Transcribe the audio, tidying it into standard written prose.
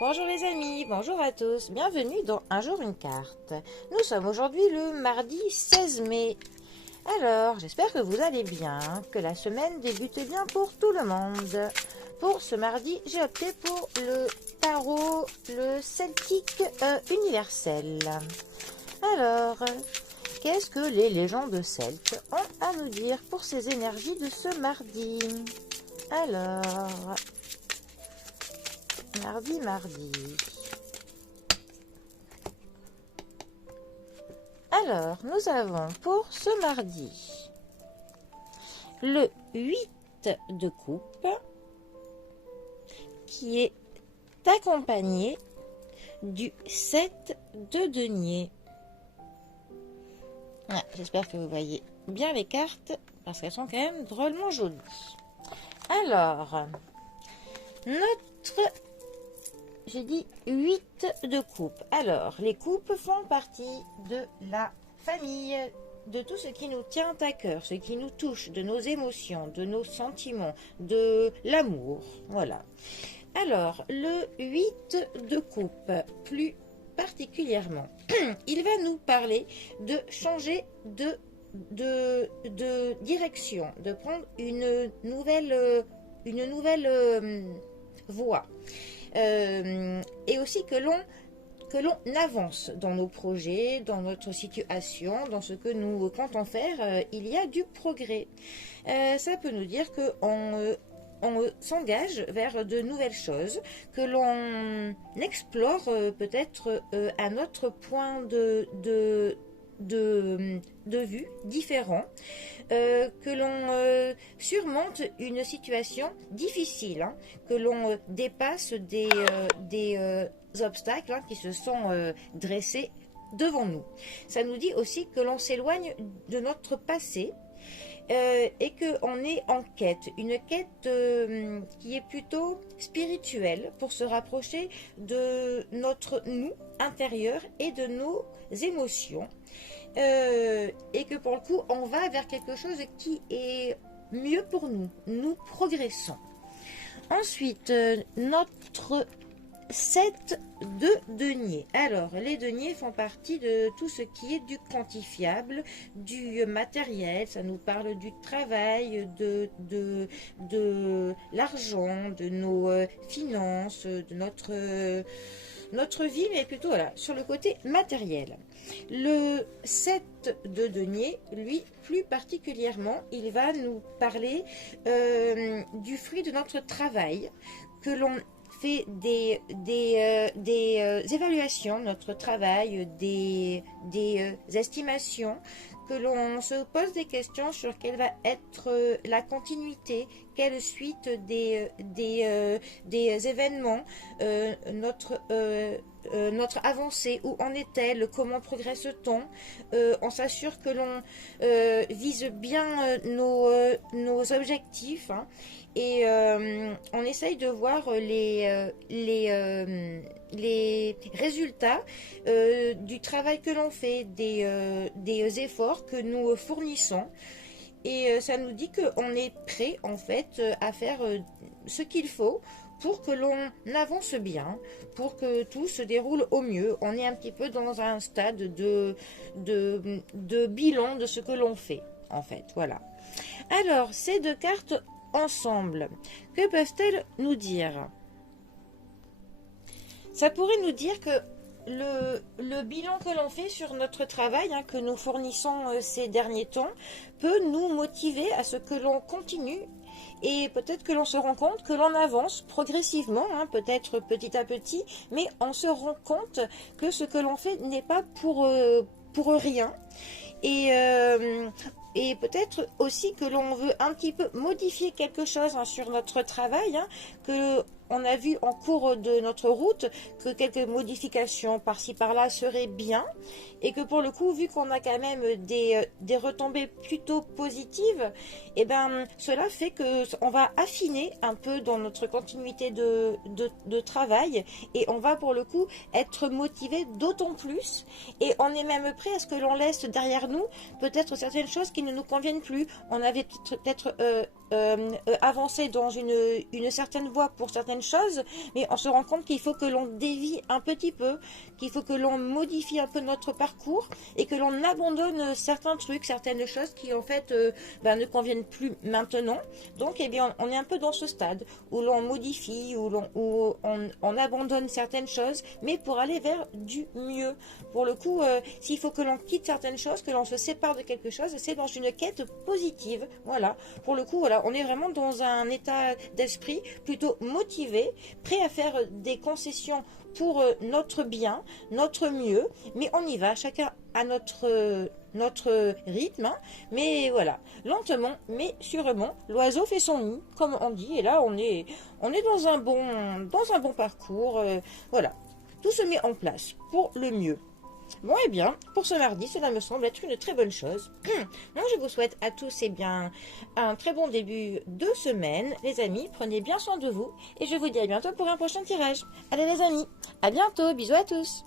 Bonjour les amis, bonjour à tous, bienvenue dans Un jour une carte. Nous sommes aujourd'hui le mardi 16 mai. Alors, j'espère que vous allez bien, que la semaine débute bien pour tout le monde. Pour ce mardi, j'ai opté pour le tarot, le celtique universel. Alors, qu'est-ce que les légendes celtes ont à nous dire pour ces énergies de ce mardi? Alors, mardi. Alors, nous avons pour ce mardi le 8 de coupe qui est accompagné du 7 de denier. Ah, j'espère que vous voyez bien les cartes parce qu'elles sont quand même drôlement jolies. Alors, j'ai dit 8 de coupe. Alors, les coupes font partie de la famille, de tout ce qui nous tient à cœur, ce qui nous touche, de nos émotions, de nos sentiments, de l'amour. Voilà. Alors, le 8 de coupe, plus particulièrement, il va nous parler de changer de direction, de prendre une nouvelle voie. Et aussi que l'on avance dans nos projets, dans notre situation, dans ce que nous comptons faire, il y a du progrès. Ça peut nous dire qu'on s'engage vers de nouvelles choses, que l'on explore peut-être un autre point de vue différent, que l'on surmonte une situation difficile, hein, que l'on dépasse des obstacles qui se sont dressés devant nous. Ça nous dit aussi que l'on s'éloigne de notre passé et qu'on est en quête, une quête qui est plutôt spirituelle pour se rapprocher de notre nous intérieur et de nos émotions. Et que pour le coup, on va vers quelque chose qui est mieux pour nous. Nous progressons. Ensuite, notre 7 de denier. Alors, les deniers font partie de tout ce qui est du quantifiable, du matériel. Ça nous parle du travail, de l'argent, de nos finances, de notre vie, mais plutôt voilà, sur le côté matériel. Le 7 de denier, lui, plus particulièrement, il va nous parler du fruit de notre travail, que l'on fait des évaluations de notre travail, des estimations, que l'on se pose des questions sur quelle va être la continuité, quelle suite des événements, notre avancée, où en est-elle, comment progresse-t-on, on s'assure que l'on vise bien nos objectifs, hein, et on essaye de voir les résultats du travail que l'on fait, des efforts que nous fournissons. Et ça nous dit qu'on est prêt en fait à faire ce qu'il faut pour que l'on avance bien, pour que tout se déroule au mieux. On est un petit peu dans un stade de bilan de ce que l'on fait, en fait. Voilà. Alors, ces deux cartes ensemble, que peuvent-elles nous dire? Ça pourrait nous dire que le bilan que l'on fait sur notre travail, hein, que nous fournissons ces derniers temps, peut nous motiver à ce que l'on continue, et peut-être que l'on se rend compte que l'on avance progressivement, hein, peut-être petit à petit, mais on se rend compte que ce que l'on fait n'est pas pour rien. Et peut-être aussi que l'on veut un petit peu modifier quelque chose, hein, sur notre travail, hein, que on a vu en cours de notre route que quelques modifications par-ci par-là seraient bien, et que pour le coup, vu qu'on a quand même des retombées plutôt positives, et ben cela fait que on va affiner un peu dans notre continuité de travail, et on va pour le coup être motivé d'autant plus, et on est même prêt à ce que l'on laisse derrière nous peut-être certaines choses qui ne nous conviennent plus. On avait peut-être avancer dans une certaine voie pour certaines choses, mais on se rend compte qu'il faut que l'on dévie un petit peu, qu'il faut que l'on modifie un peu notre parcours et que l'on abandonne certains trucs, certaines choses qui en fait ne conviennent plus maintenant. Donc eh bien on est un peu dans ce stade où l'on modifie, où on abandonne certaines choses, mais pour aller vers du mieux. Pour le coup, s'il faut que l'on quitte certaines choses, que l'on se sépare de quelque chose, c'est dans une quête positive. Voilà. Pour le coup, voilà, on est vraiment dans un état d'esprit plutôt motivé, prêt à faire des concessions pour notre bien, notre mieux, mais on y va, chacun à notre rythme, hein. Mais voilà, lentement mais sûrement, l'oiseau fait son nid, comme on dit, et là on est dans un bon parcours, voilà, tout se met en place pour le mieux. Bon, et bien, pour ce mardi, cela me semble être une très bonne chose. Donc, je vous souhaite à tous un très bon début de semaine. Les amis, prenez bien soin de vous et je vous dis à bientôt pour un prochain tirage. Allez les amis, à bientôt, bisous à tous.